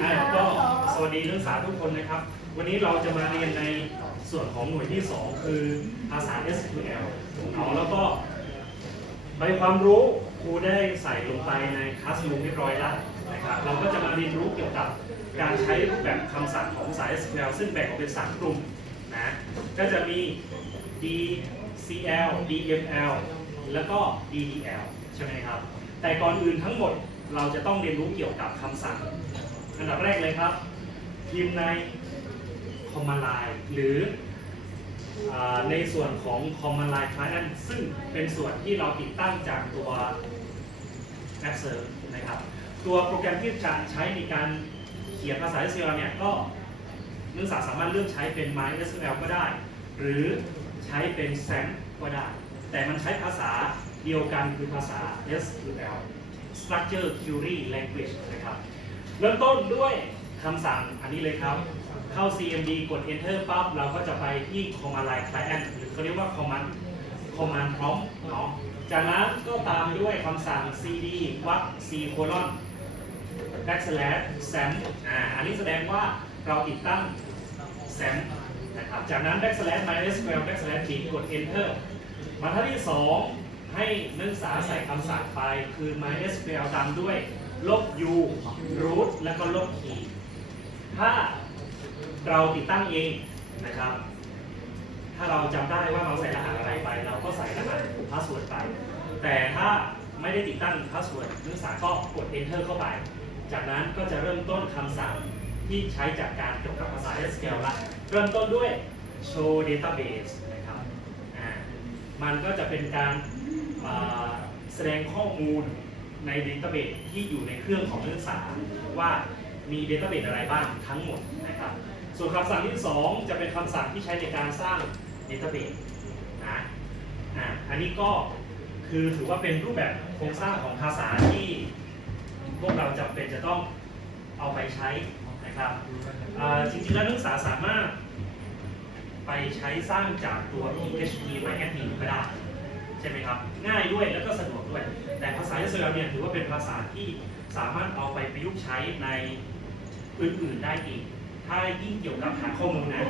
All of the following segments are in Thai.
อะก็สวัสดีนักศึกษาทุกคนนะครับ วันนี้เราจะมาเรียนในส่วนของหน่วยที่ 2 คือภาษา SQL เอาแล้วก็ใบความรู้ครูได้ใส่ลงไปในคลาสรูมเรียบร้อยแล้วนะครับเราก็จะมาเรียนรู้เกี่ยวกับการใช้รูปแบบคำสั่งของภาษา SQL ซึ่งแบ่งออกเป็น 3 กลุ่มนะก็จะมี DCL DML แล้วก็ DDL ใช่ไหมครับ แต่ก่อนอื่นทั้งหมด เราจะต้องเรียนรู้เกี่ยวกับคำสั่ง อันดับแรกเลยครับ พิมพ์ใน command line หรืออในส่วนของ command line client ซึ่งเป็นส่วนที่เราติดตั้งจากตัว app serve นะครับ ตัวโปรแกรมที่จะใช้ในการเขียนภาษา SQL เนี่ยก็นักศึกษาสามารถเลือกใช้เป็น MySQL ก็ได้ หรือใช้เป็น SAM ก็ได้ แต่มันใช้ภาษาเดียวกันคือภาษา SQL Structure Query Language นะครับ เริ่มต้นด้วยคำสั่งอันนี้เลยครับ เข้า CMD กด Enter ปั๊บ เราก็จะไปที่ Command Line Client หรือเขาเรียกว่า Command Command Prompt เนาะ จากนั้นก็ตามด้วยคำสั่ง cd วัก c colon backslash sam อ่า อันนี้แสดงว่าเราติดตั้ง sam นะครับ จากนั้น backslash mysql backslash b กด enter บรรทัดที่ 2 ให้นักศึกษาใส่คำสั่งไป คือ mysql ตามด้วย ลบ u root แล้วก็ลบ key ถ้าเราติดตั้งเองนะครับ ถ้าเราจำได้ว่าเราใส่รหัสอะไรไป เราก็ใส่รหัสพาสเวิร์ดไป แต่ถ้าไม่ได้ติดตั้งพาสเวิร์ดนักศึกษาก็กด enter เข้าไป จากนั้นก็จะเริ่มต้นคำสั่งที่ใช้จากการเกี่ยวกับภาษา SQL ละ เริ่มต้นด้วย show database นะครับ อ่า มันก็จะเป็นการ แสดงข้อมูลใน database ที่อยู่ในเครื่องของนักศึกษาว่ามี database อะไรบ้างทั้งหมดนะครับ ส่วนคำสั่งที่ 2 จะเป็นคำสั่งที่ใช้ในการสร้าง database นะอ่าอันนี้ก็คือถือว่าเป็นรูปแบบโครงสร้างของภาษาที่พวกเราจำเป็นจะต้องเอาไปใช้นะครับจริงๆแล้วนักศึกษาสามารถไปใช้สร้างจากตัว PHP MyAdmin ก็ได้ ใช่ไหมครับ ง่ายด้วยแล้วก็สะดวกด้วย แต่ภาษา SQL เนี่ยถือว่าเป็นภาษาที่สามารถเอาไปประยุกต์ใช้ในอื่นๆได้อีก ถ้ายิ่งเกี่ยวกับฐานข้อมูลนะ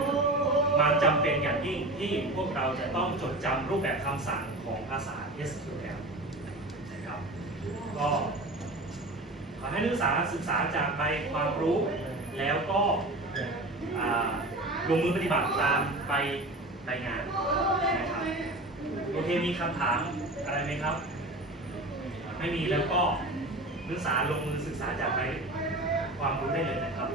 มันจำเป็นอย่างยิ่งที่พวกเราจะต้องจดจำรูปแบบคำสั่งของภาษา SQL นะครับก็ขอให้นักศึกษาศึกษาจากใบความรู้แล้วก็ลงมือปฏิบัติตามใบรายงานนะครับ โอเคมีคำถามอะไรไหมครับ ไม่มีแล้วก็นักศึกษาลงมือศึกษาจากไปความรู้ได้เลยนะครับ